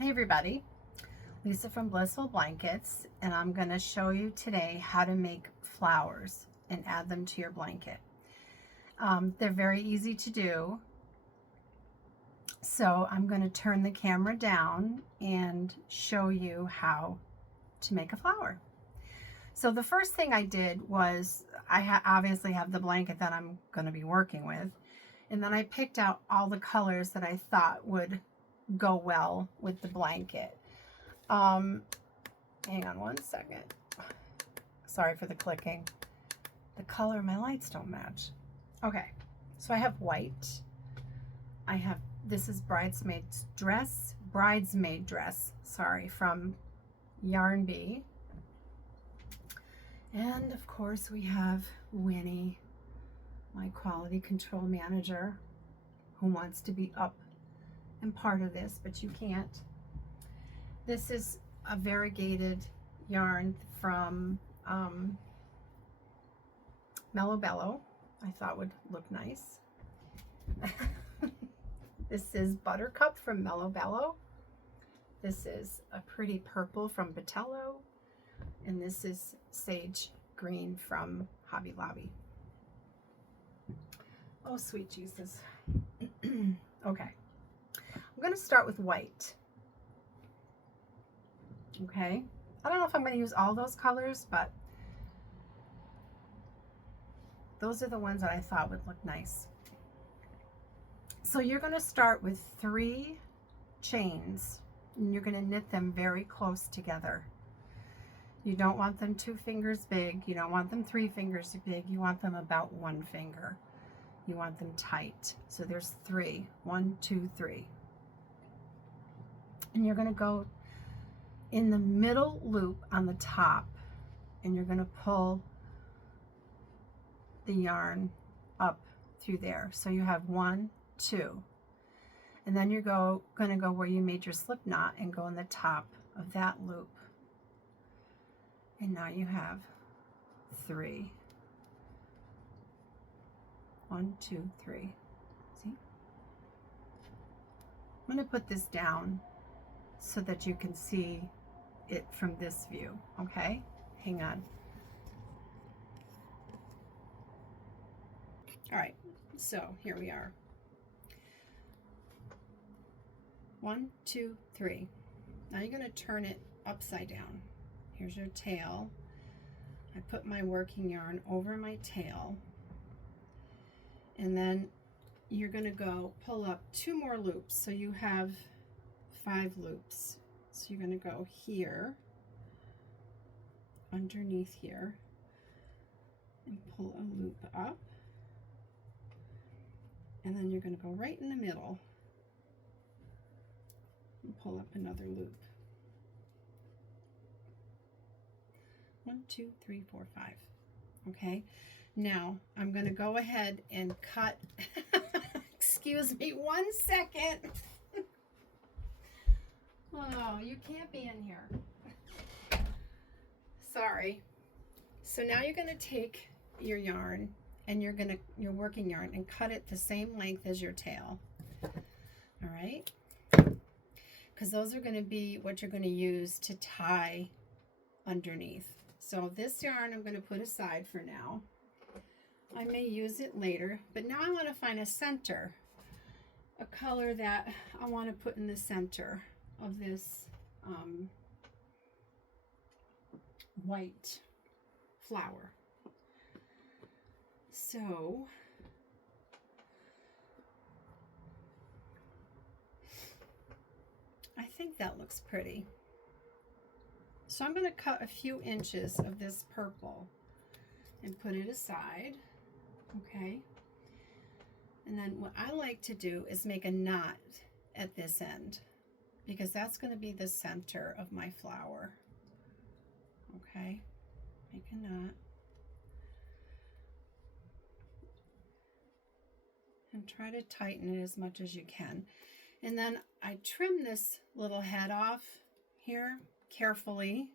Hey everybody, Lisa from Blissful Blankets, and I'm going to show you today how to make flowers and add them to your blanket. They're very easy to do, so I'm going to turn the camera down and show you how to make a flower. So the first thing I did was I obviously have the blanket that I'm going to be working with, and then I picked out all the colors that I thought would go well with the blanket. Hang on one second. Sorry for the clicking. The color of my lights don't match. Okay, so I have white. This is bridesmaid dress, sorry, from Yarn Bee. And of course we have Winnie, my quality control manager, who wants to be up and part of this, but you can't. This is a variegated yarn from Mellow Bellow. I thought would look nice. This is Buttercup from Mellow Bellow. This is a pretty purple from Batello. And this is Sage Green from Hobby Lobby. Oh, sweet Jesus. Okay. I'm going to start with white. Okay. I don't know if I'm going to use all those colors, but those are the ones that I thought would look nice. So you're going to start with 3 chains and you're going to knit them very close together. You don't want them 2 fingers big. You don't want them 3 fingers big. You want them about 1 finger. You want them tight. So there's 3. 1, 2, 3. And you're going to go in the middle loop on the top and you're going to pull the yarn up through there. So you have 1, 2. And then you're going to go where you made your slip knot and go in the top of that loop. And now you have 3. 1, 2, 3. See? I'm going to put this down so that you can see it from this view, okay? Hang on. All right, so here we are. 1, 2, 3. Now you're going to turn it upside down. Here's your tail. I put my working yarn over my tail. And then you're going to go pull up 2 more loops. So you have 5 loops. So you're going to go here, underneath here, and pull a loop up. And then you're going to go right in the middle and pull up another loop. 1, 2, 3, 4, 5. Okay, now I'm going to go ahead and cut. Excuse me 1 second. Oh, you can't be in here. Sorry. So now you're going to take your yarn and your working yarn and cut it the same length as your tail. All right? Because those are going to be what you're going to use to tie underneath. So this yarn I'm going to put aside for now. I may use it later, but now I want to find a center, a color that I want to put in the center of this white flower. So I think that looks pretty. So I'm going to cut a few inches of this purple and put it aside, okay? And then what I like to do is make a knot at this end because that's going to be the center of my flower, okay? Make a knot. And try to tighten it as much as you can. And then I trim this little head off here carefully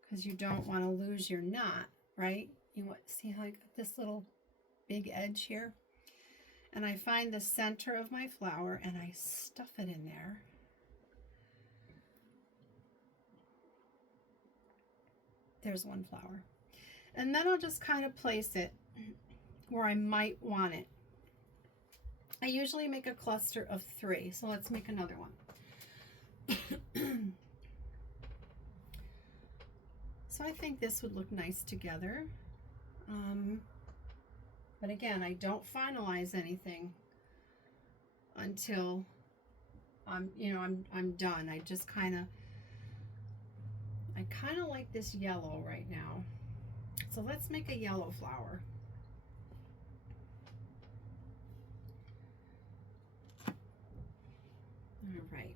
because you don't want to lose your knot, right? You want to see like this little big edge here. And I find the center of my flower and I stuff it in there. There's one flower. And then I'll just kind of place it where I might want it. I usually make a cluster of 3, so let's make another one. So I think this would look nice together. But again, I don't finalize anything until I'm done. I kind of like this yellow right now. So let's make a yellow flower. All right.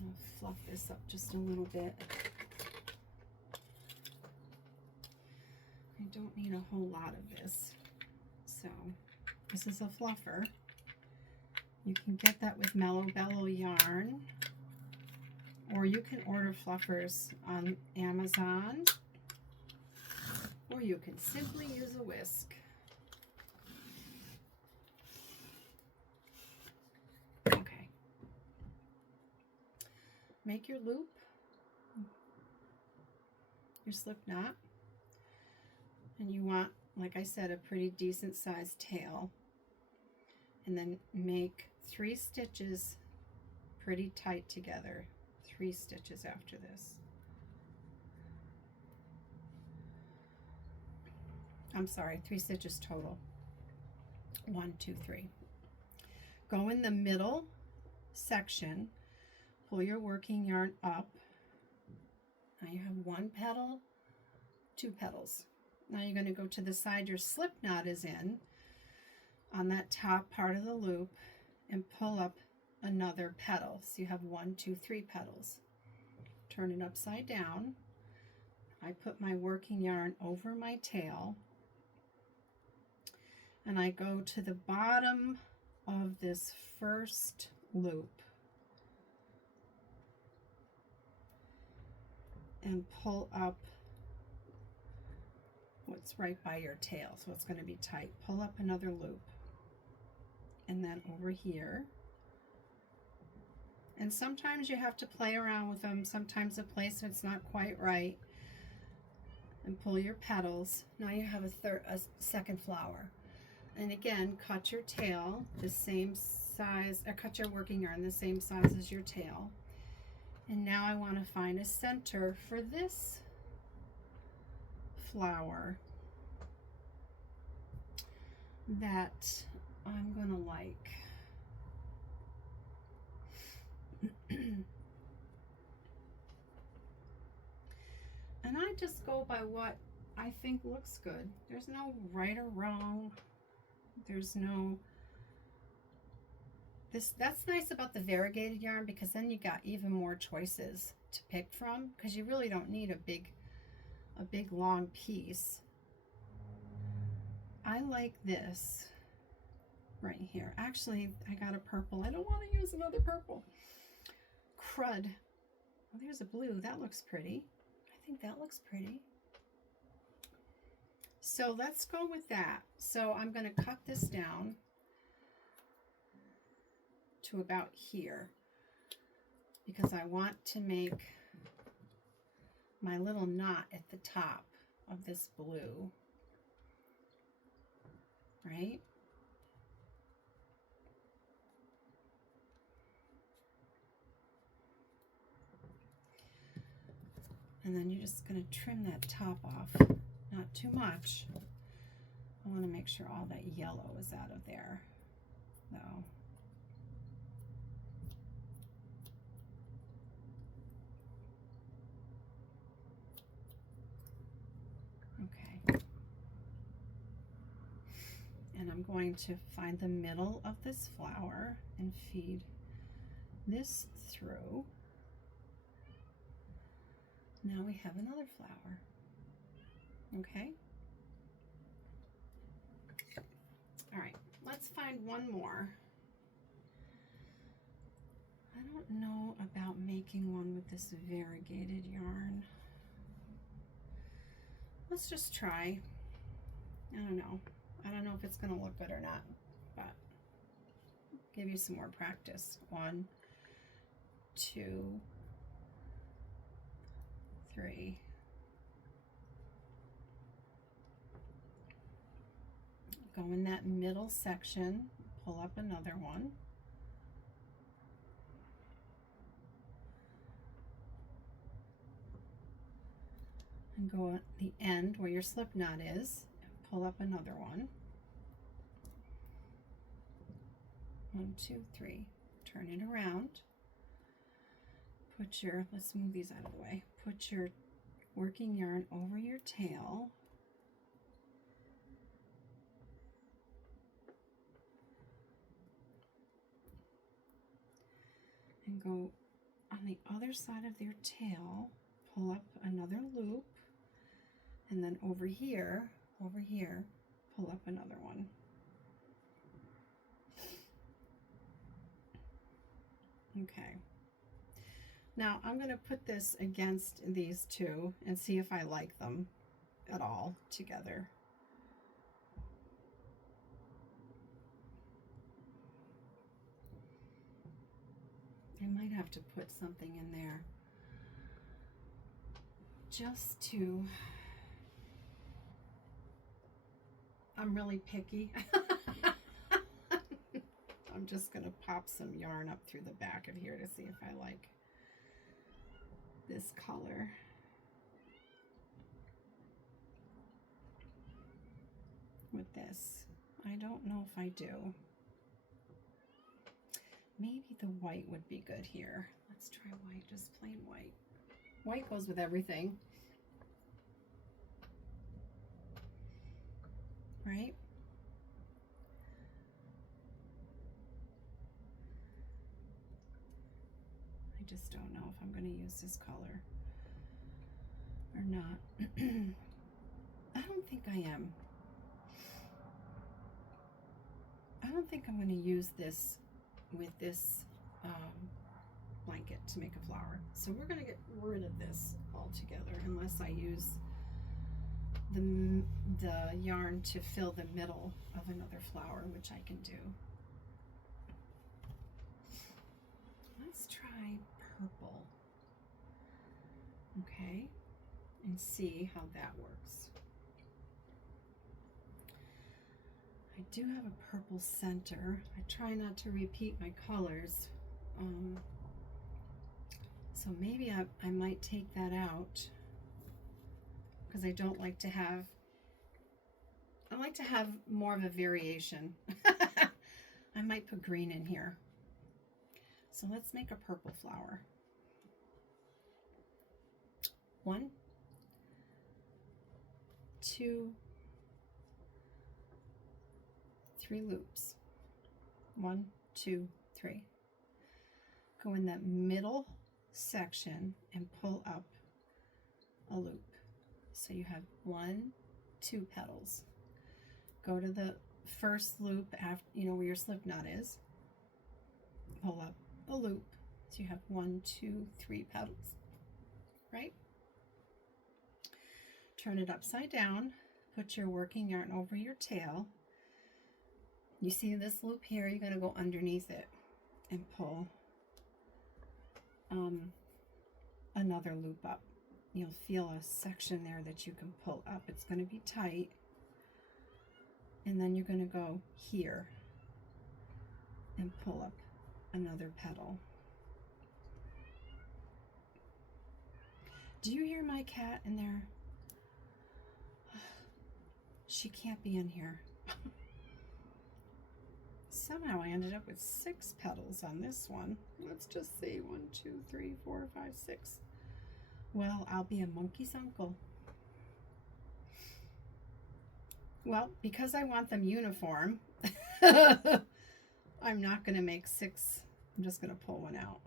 I'll fluff this up just a little bit. I don't need a whole lot of this. So this is a fluffer. You can get that with Mellow Bellow yarn, or you can order fluffers on Amazon, or you can simply use a whisk. Okay. Make your loop, your slip knot, and you want, like I said, a pretty decent sized tail, and then make 3 stitches pretty tight together. 3 stitches after this. I'm sorry, 3 stitches total. 1, 2, 3. Go in the middle section, pull your working yarn up. Now you have 1 petal, 2 petals. Now you're going to go to the side your slip knot is in, on that top part of the loop, and pull up another petal. So you have 1, 2, 3 petals. Turn it upside down. I put my working yarn over my tail, and I go to the bottom of this first loop and pull up what's right by your tail, so it's going to be tight. Pull up another loop, and then over here. And sometimes you have to play around with them. Sometimes the placement's not quite right. And pull your petals. Now you have a second flower. And again, cut your tail the same size, or cut your working yarn the same size as your tail. And now I want to find a center for this flower that I'm going to like. And I just go by what I think looks good. There's no right or wrong. There's no that's nice about the variegated yarn, because then you got even more choices to pick from, because you really don't need a big long piece. I like this right here. Actually, I got a purple. I don't want to use another purple. Crud. Oh, there's a blue. That looks pretty. I think that looks pretty. So let's go with that. So I'm going to cut this down to about here, because I want to make my little knot at the top of this blue, right? And then you're just going to trim that top off, not too much. I want to make sure all that yellow is out of there, though. Okay. And I'm going to find the middle of this flower and feed this through. Now we have another flower. Okay. All right, let's find one more. I don't know about making one with this variegated yarn. Let's just try. I don't know. I don't know if it's going to look good or not, but give you some more practice. 1, 2, 3. Go in that middle section, pull up another one. And go at the end where your slip knot is, and pull up another one. 1, 2, 3. Turn it around. Put your, let's move these out of the way. Put your working yarn over your tail. And go on the other side of your tail, pull up another loop, and then over here, pull up another one. Okay. Now I'm going to put this against these two and see if I like them at all together. I might have to put something in there just to, I'm really picky. I'm just going to pop some yarn up through the back of here to see if I like this color. With this, I don't know if I do. Maybe the white would be good here. Let's try white, just plain white. White goes with everything, right? I just don't know if I'm going to use this color or not. I don't think I am. I don't think I'm going to use this with this blanket to make a flower. So we're going to get rid of this altogether unless I use the yarn to fill the middle of another flower, which I can do. Let's try purple. Okay, and see how that works. I do have a purple center. I try not to repeat my colors. So maybe I might take that out because I don't like to have, I like to have more of a variation. I might put green in here. So let's make a purple flower. 1, 2, 3 loops. 1, 2, 3. Go in that middle section and pull up a loop. So you have 1, 2 petals. Go to the first loop after, you know, where your slip knot is. Pull up a loop. So you have 1, 2, 3 petals, right? Turn it upside down. Put your working yarn over your tail. You see this loop here, you're going to go underneath it and pull another loop up. You'll feel a section there that you can pull up. It's going to be tight. And then you're going to go here and pull up another petal. Do you hear my cat in there? She can't be in here. Somehow I ended up with 6 petals on this one. Let's just see. 1, 2, 3, 4, 5, 6. Well, I'll be a monkey's uncle. Well, because I want them uniform, I'm not going to make 6. I'm just going to pull one out.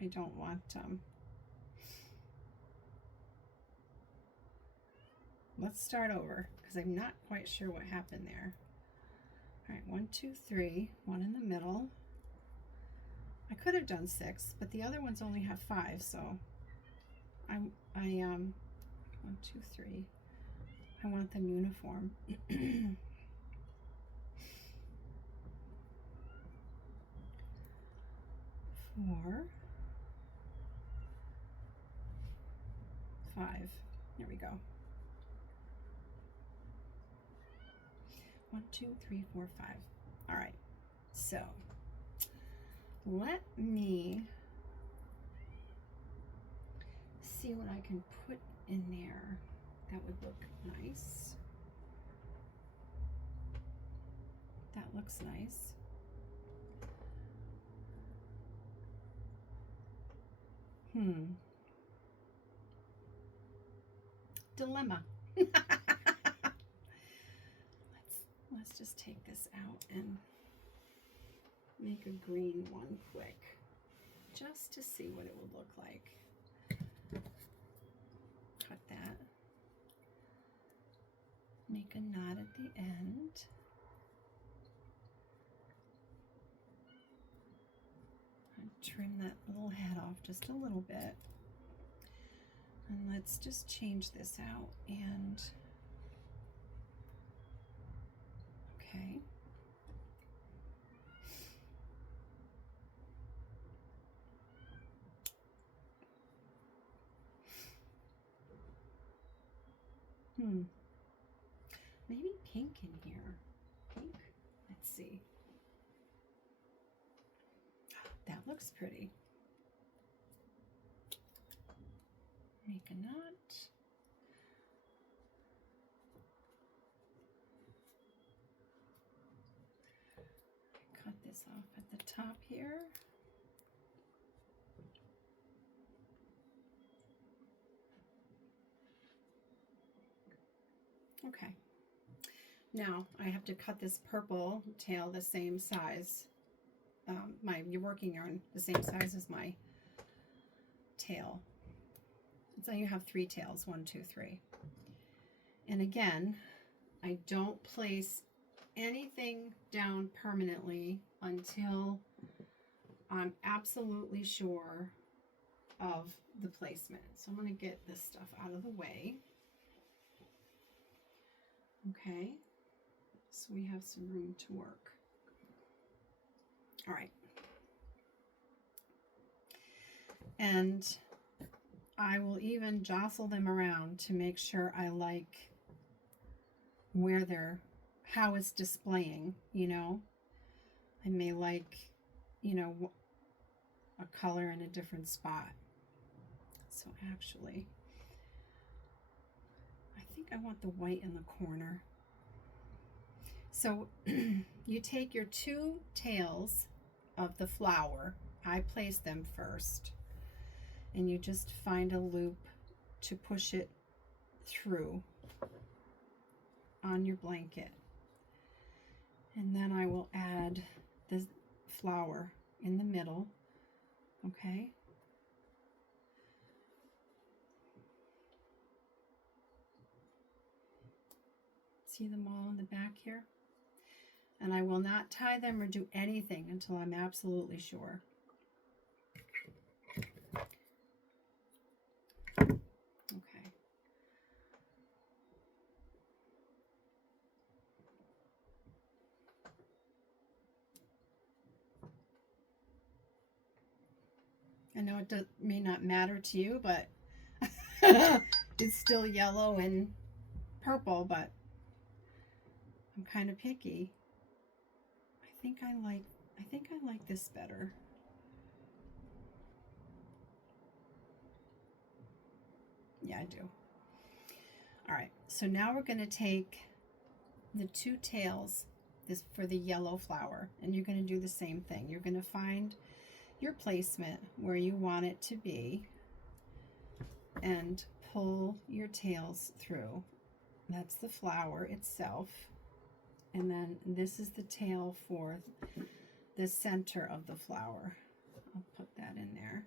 I don't want let's start over because I'm not quite sure what happened there. All right, 1, 2, 3, 1 in the middle. I could have done 6, but the other ones only have 5, so I 1, 2, 3. I want them uniform. 4, 5. There we go. 1, 2, 3, 4, 5. All right, so let me see what I can put in there that would look nice. That looks nice. Dilemma. Let's just take this out and make a green one quick, just to see what it would look like. Cut that. Make a knot at the end. And trim that little head off just a little bit. And let's just change this out and okay. Maybe pink in here. Pink? Let's see. That looks pretty. Make a knot. Cut this off at the top here. Okay. Now I have to cut this purple tail the same size. Your working yarn the same size as my tail. So you have 3 tails, 1, 2, 3. And again, I don't place anything down permanently until I'm absolutely sure of the placement. So I'm going to get this stuff out of the way. Okay, so we have some room to work. All right. And I will even jostle them around to make sure I like where they're, how it's displaying, you know. I may like, you know, a color in a different spot. So actually, I think I want the white in the corner. So you take your 2 tails of the flower, I place them first, and you just find a loop to push it through on your blanket. And then I will add the flower in the middle, okay? See them all in the back here? And I will not tie them or do anything until I'm absolutely sure. Okay. I know it may not matter to you, but it's still yellow and purple, but I'm kind of picky. I think I like this better. Yeah, I do. All right, so now we're going to take the 2 tails this for the yellow flower, and you're going to do the same thing. You're going to find your placement where you want it to be and pull your tails through. That's the flower itself. And then this is the tail for the center of the flower. I'll put that in there.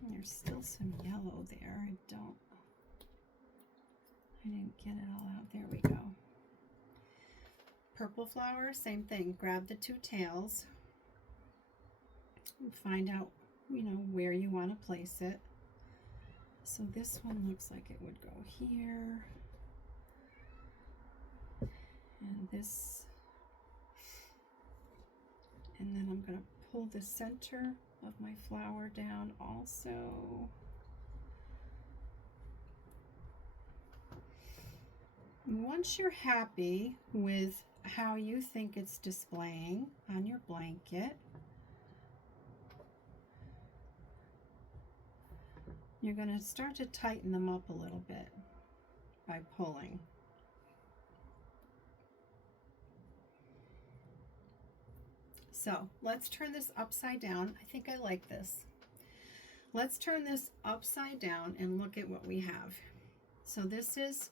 And there's still some yellow there. I didn't get it all out. There we go. Purple flower, same thing. Grab the 2 tails and find out, you know, where you want to place it. So this one looks like it would go here. And this, and then I'm going to pull the center of my flower down also. Once you're happy with how you think it's displaying on your blanket, you're going to start to tighten them up a little bit by pulling. So let's turn this upside down. I think I like this. Let's turn this upside down and look at what we have. So this is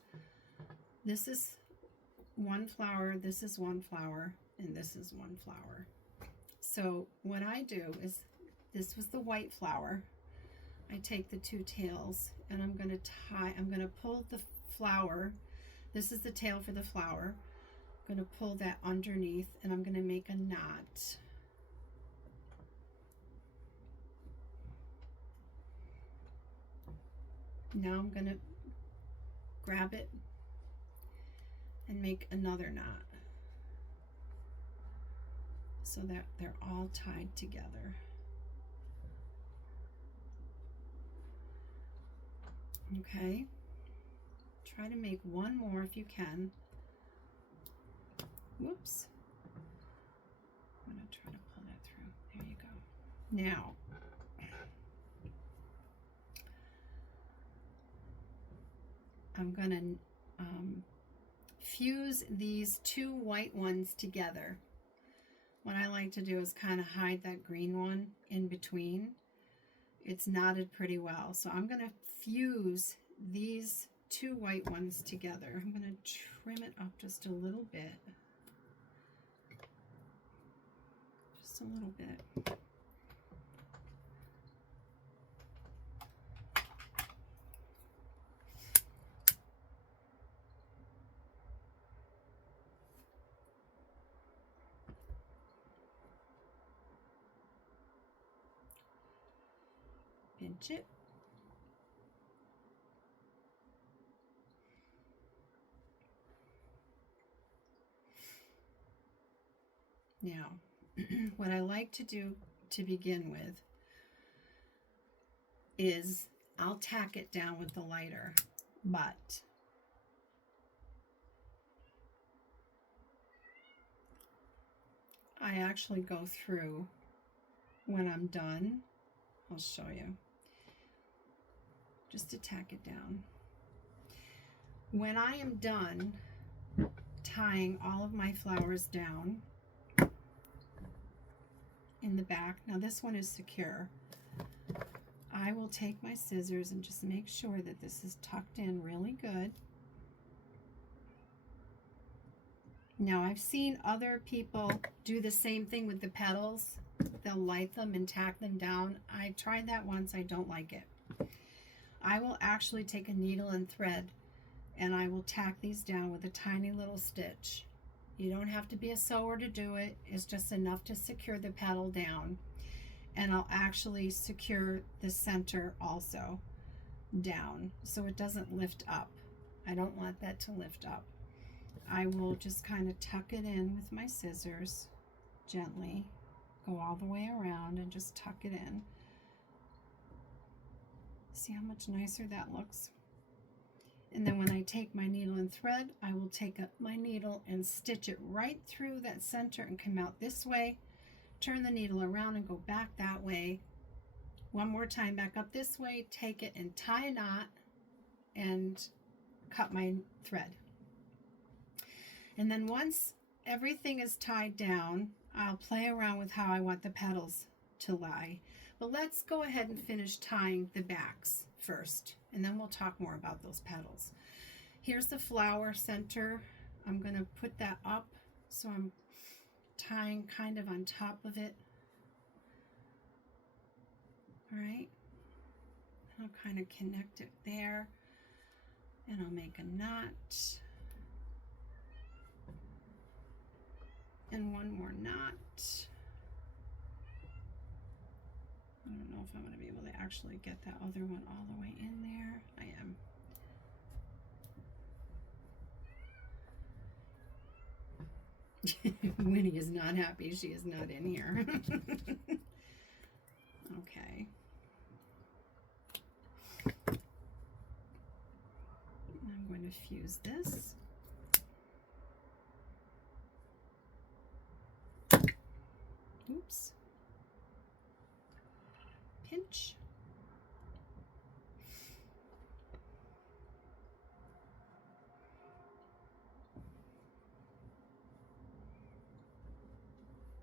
one flower, this is one flower, and this is one flower. So what I do is, this was the white flower. I take the two tails and I'm going to pull the flower. This is the tail for the flower. I'm going to pull that underneath and I'm going to make a knot. Now I'm going to grab it and make another knot so that they're all tied together. Okay, try to make one more if you can. Whoops. I'm going to try to pull that through. There you go. Now, I'm going to fuse these two white ones together. What I like to do is kind of hide that green one in between. It's knotted pretty well. So I'm going to fuse these two white ones together. I'm going to trim it up just a little bit. Just a little bit. Pinch it. Now, what I like to do to begin with is I'll tack it down with the lighter, but I actually go through when I'm done. I'll show you. Just to tack it down. When I am done tying all of my flowers down in the back, now this one is secure, I will take my scissors and just make sure that this is tucked in really good. Now I've seen other people do the same thing with the petals. They'll light them and tack them down. I tried that once. I don't like it. I will actually take a needle and thread and I will tack these down with a tiny little stitch. You don't have to be a sewer to do it. It's just enough to secure the petal down. And I'll actually secure the center also down so it doesn't lift up. I don't want that to lift up. I will just kind of tuck it in with my scissors gently, go all the way around and just tuck it in. See how much nicer that looks? And then when I take my needle and thread, I will take my needle and stitch it right through that center and come out this way, turn the needle around and go back that way. One more time, back up this way, take it and tie a knot and cut my thread. And then once everything is tied down, I'll play around with how I want the petals to lie. But let's go ahead and finish tying the backs first, and then we'll talk more about those petals. Here's the flower center. I'm going to put that up, so I'm tying kind of on top of it. All right. I'll kind of connect it there, and I'll make a knot. And one more knot. I don't know if I'm going to be able to actually get that other one all the way in there. I am. Winnie is not happy. She is not in here. Okay. I'm going to fuse this. pinch.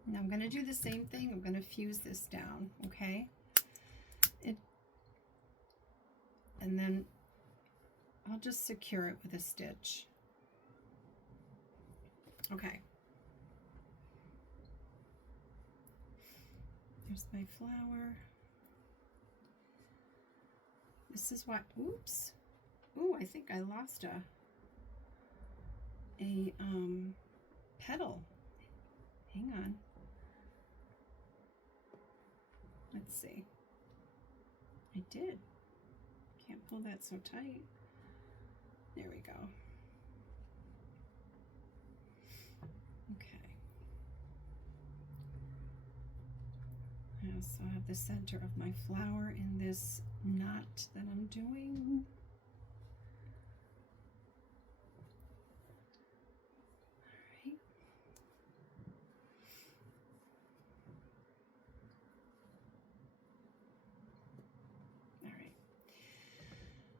Now I'm going to do the same thing. I'm going to fuse this down, okay? And then I'll just secure it with a stitch. Okay. There's my flower. This is what, oops. Ooh, I think I lost a petal. Hang on. Let's see. I did. Can't pull that so tight. There we go. Okay. I also have the center of my flower in this knot that I'm doing.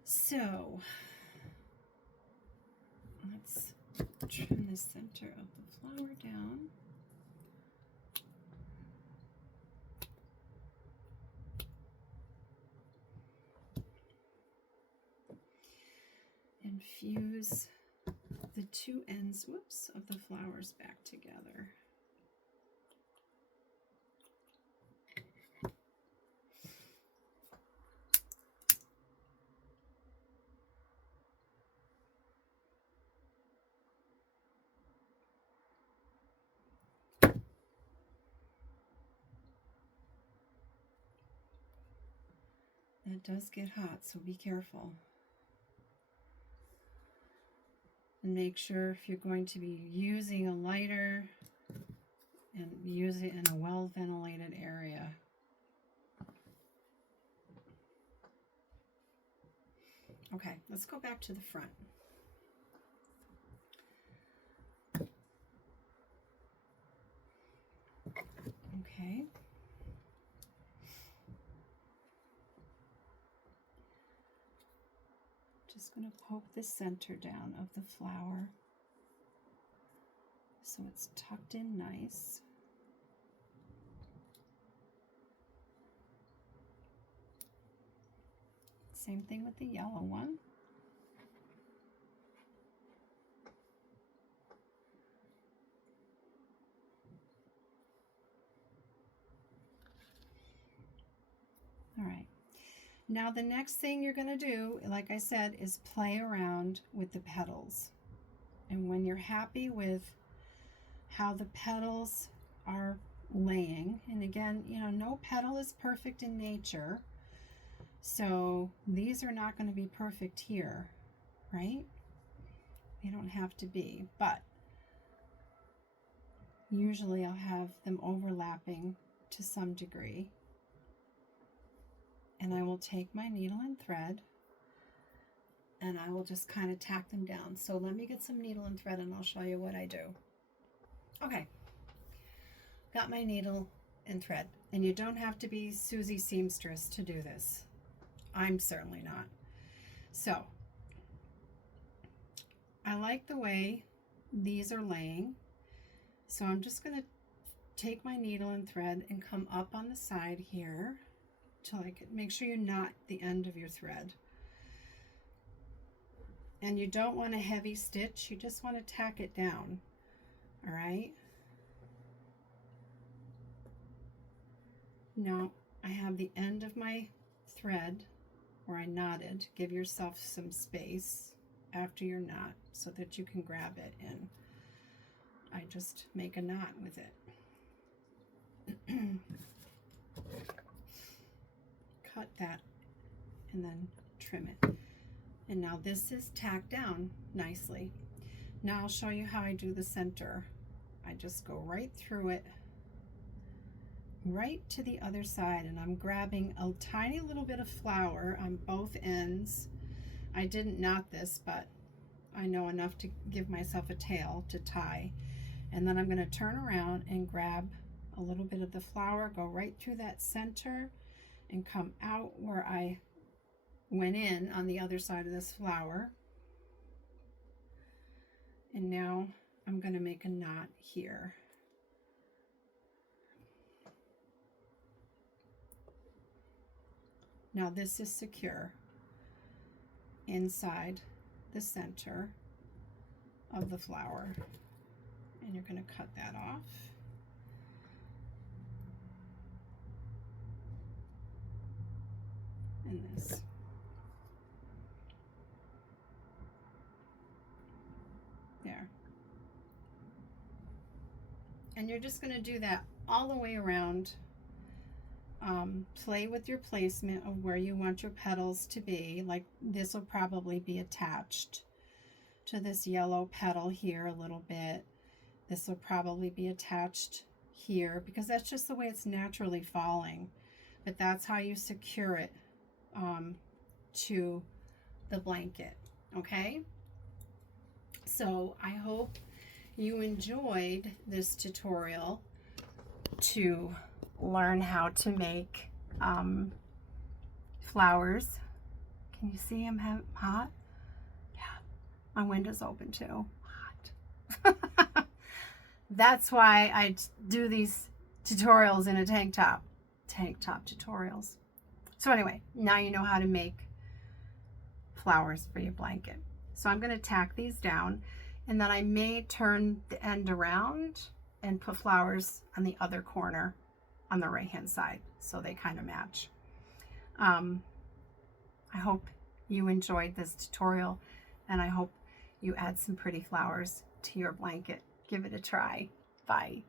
So let's trim the center of the flower down. And fuse the two ends, whoops, of the flowers back together. That does get hot, so be careful. And make sure if you're going to be using a lighter and use it in a well-ventilated area. Okay, let's go back to the front. Okay. Just going to poke the center down of the flower so it's tucked in nice. Same thing with the yellow one. All right. Now the next thing you're going to do, like I said, is play around with the petals. And when you're happy with how the petals are laying, and again, you know, no petal is perfect in nature. So these are not going to be perfect here, right? They don't have to be, but usually I'll have them overlapping to some degree. And I will take my needle and thread and I will just kind of tack them down. So let me get some needle and thread and I'll show you what I do. Okay, got my needle and thread. And you don't have to be Susie Seamstress to do this. I'm certainly not. So I like the way these are laying. So I'm just going to take my needle and thread and come up on the side here till I can make sure you knot the end of your thread. And you don't want a heavy stitch, you just want to tack it down. All right. Now I have the end of my thread where I knotted. Give yourself some space after your knot so that you can grab it, and I just make a knot with it. Cut that and then trim it. And now this is tacked down nicely. Now I'll show you how I do the center. I just go right through it, right to the other side, and I'm grabbing a tiny little bit of flour on both ends. I didn't knot this, but I know enough to give myself a tail to tie. And then I'm going to turn around and grab a little bit of the flour, go right through that center, and come out where I went in on the other side of this flower. And now I'm going to make a knot here. Now this is secure inside the center of the flower. And you're going to cut that off. And this. There. And you're just going to do that all the way around. Play with your placement of where you want your petals to be. Like this will probably be attached to this yellow petal here a little bit. This will probably be attached here because that's just the way it's naturally falling. But that's how you secure it to the blanket. Okay? So I hope you enjoyed this tutorial to learn how to make flowers. Can you see them hot? Yeah, my window's open too. Hot. That's why I do these tutorials in a tank top tutorials. So anyway, now you know how to make flowers for your blanket. So I'm going to tack these down, and then I may turn the end around and put flowers on the other corner on the right hand side so they kind of match. I hope you enjoyed this tutorial, and I hope you add some pretty flowers to your blanket. Give it a try. Bye.